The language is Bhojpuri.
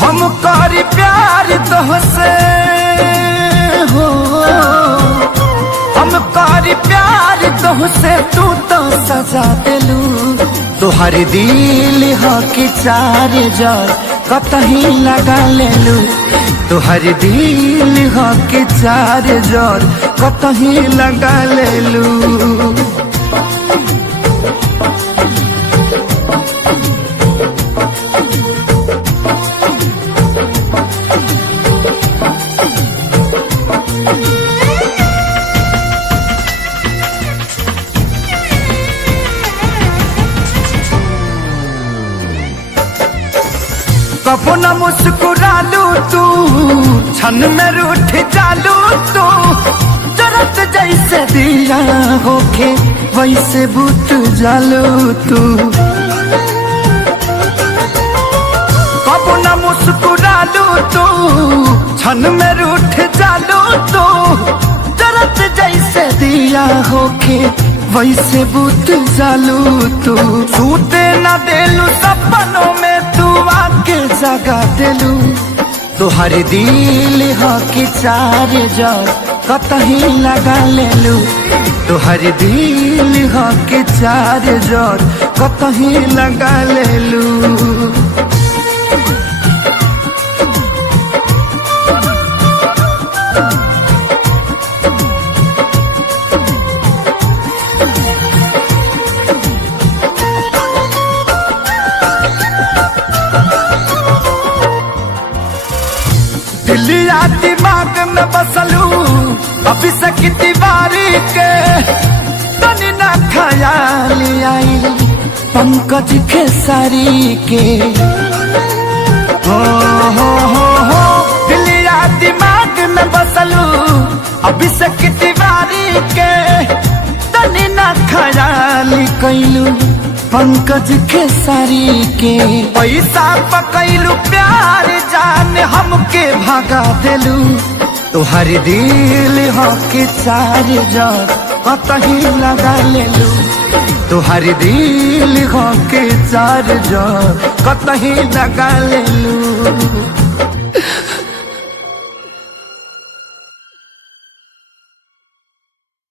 हम करी प्यार तोहसे हो, हम करी प्यार तोहसे, तू तो सजा दिलू। तोहर दिल हो कि चार जार कतही लगा लेलू। तोहर दिल हो कि चार जार कतही लगा लेलू। कबो न मुस्कुरालू तू, क्षण में रूठ जालू तू। जरत जैसे दिया होके वैसे बुत जालू तू। कबो न मुस्कुरालू तू, क्षण में रूठ जालू तू। जरत जैसे दिया होके वैसे बुत जालू तू। सूते न देलू सपनों में तू आके जगा दिलू। तोहर दिल हो कि चार जार कतही लगा लेलू। तोहर दिल हो कि चार जार कतही लगा लेलू। दिलिया दिमाग में बसलू अभी से तिवारी के। तनी ना ख्याल आई पंकज खेसारी के। हो दिलिया दिमाग में बसलू अभी से तिवारी के। तनी ना ख्याल कैलू पंकज खेसारी के। पैसा पकैलू प्यार जान हमके भगा दिलू। तोहर दिल हो कि चार जार कतही लगा लेलू। तोहर दिल हो कि चार जार कतही लगा लेलू।